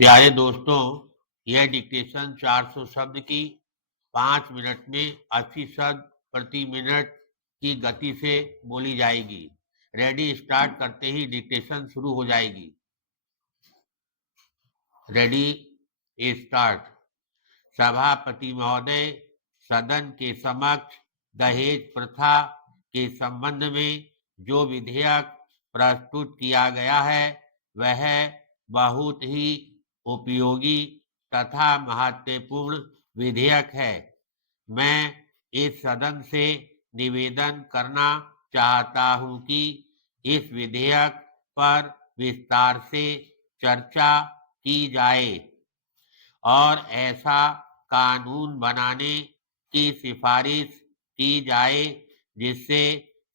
प्यारे दोस्तों, यह डिक्टेशन 400 शब्द की 5 मिनट में 80 शब्द प्रति मिनट की गति से बोली जाएगी। रेडी स्टार्ट करते ही डिक्टेशन शुरू हो जाएगी। Ready start. सभापति महोदय, सदन के समक्ष दहेज प्रथा के संबंध में जो विधेयक प्रस्तुत किया गया है वह बहुत ही उपयोगी तथा महत्वपूर्ण विधेयक है। मैं इस सदन से निवेदन करना चाहता हूं कि इस विधेयक पर विस्तार से चर्चा की जाए और ऐसा कानून बनाने की सिफारिश की जाए जिससे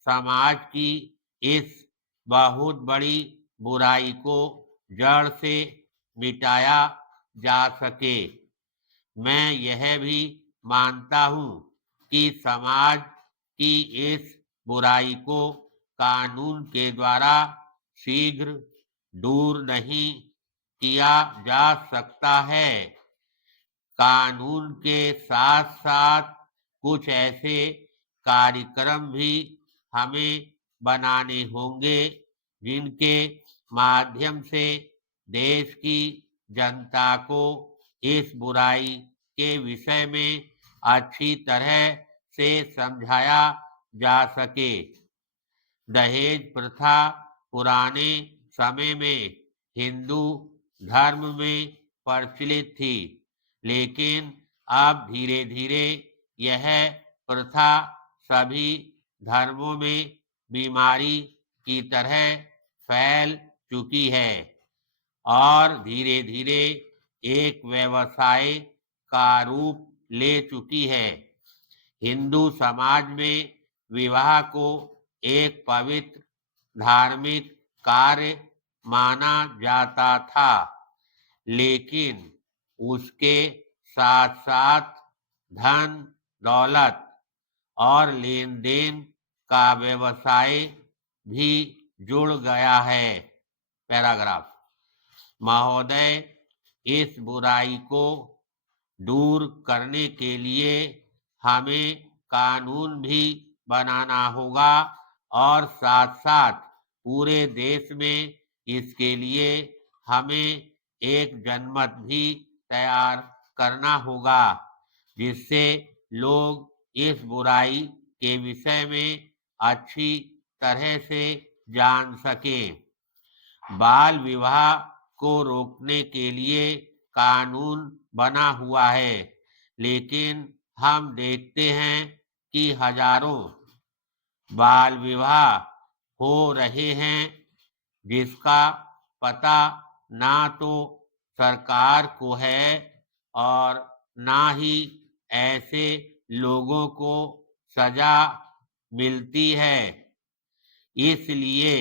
समाज की इस बहुत बड़ी बुराई को जड़ से मिटाया जा सके। मैं यह भी मानता हूँ कि समाज की इस बुराई को कानून के द्वारा शीघ्र दूर नहीं किया जा सकता है। कानून के साथ साथ कुछ ऐसे कार्यक्रम भी हमें बनाने होंगे जिनके माध्यम से देश की जनता को इस बुराई के विषय में अच्छी तरह से समझाया जा सके। दहेज प्रथा पुराने समय में हिंदू धर्म में प्रचलित थी, लेकिन अब धीरे धीरे यह प्रथा सभी धर्मों में बीमारी की तरह फैल चुकी है और धीरे धीरे एक व्यवसाय का रूप ले चुकी है। हिंदू समाज में विवाह को एक पवित्र धार्मिक कार्य माना जाता था, लेकिन उसके साथ साथ धन दौलत और लेन देन का व्यवसाय भी जुड़ गया है। पैराग्राफ। महोदय, इस बुराई को दूर करने के लिए हमें कानून भी बनाना होगा और साथ साथ पूरे देश में इसके लिए हमें एक जनमत भी तैयार करना होगा जिससे लोग इस बुराई के विषय में अच्छी तरह से जान सकें। बाल विवाह को रोकने के लिए कानून बना हुआ है, लेकिन हम देखते हैं कि हजारों बाल विवाह हो रहे हैं जिसका पता ना तो सरकार को है और ना ही ऐसे लोगों को सजा मिलती है। इसलिए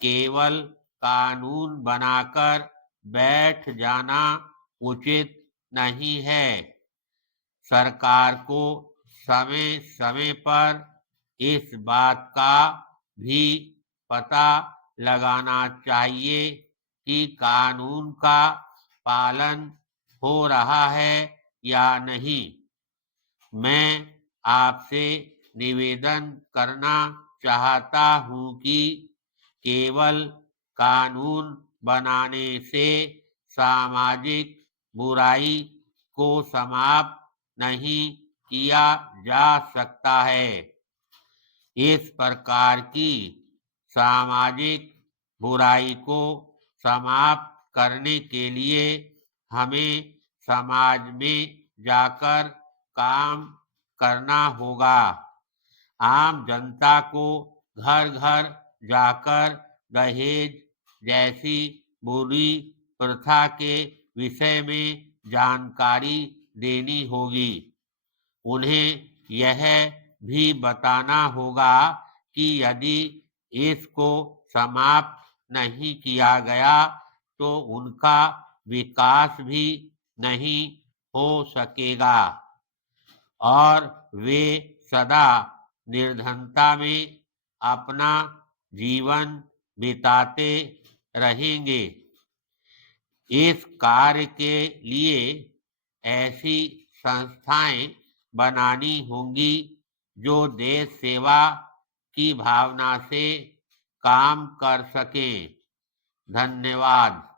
केवल कानून बनाकर बैठ जाना उचित नहीं है। सरकार को समय समय पर इस बात का भी पता लगाना चाहिए कि कानून का पालन हो रहा है या नहीं। मैं आपसे निवेदन करना चाहता हूं कि केवल कानून बनाने से सामाजिक बुराई को समाप्त नहीं किया जा सकता है। इस प्रकार की सामाजिक बुराई को समाप्त करने के लिए हमें समाज में जाकर काम करना होगा। आम जनता को घर घर जाकर दहेज जैसी बुरी प्रथा के विषय में जानकारी देनी होगी। उन्हें यह भी बताना होगा कि यदि इसको समाप्त नहीं किया गया तो उनका विकास भी नहीं हो सकेगा और वे सदा निर्धनता में अपना जीवन बिताते रहेंगे। इस कार्य के लिए ऐसी संस्थाएं बनानी होंगी जो देश सेवा की भावना से काम कर सकें। धन्यवाद।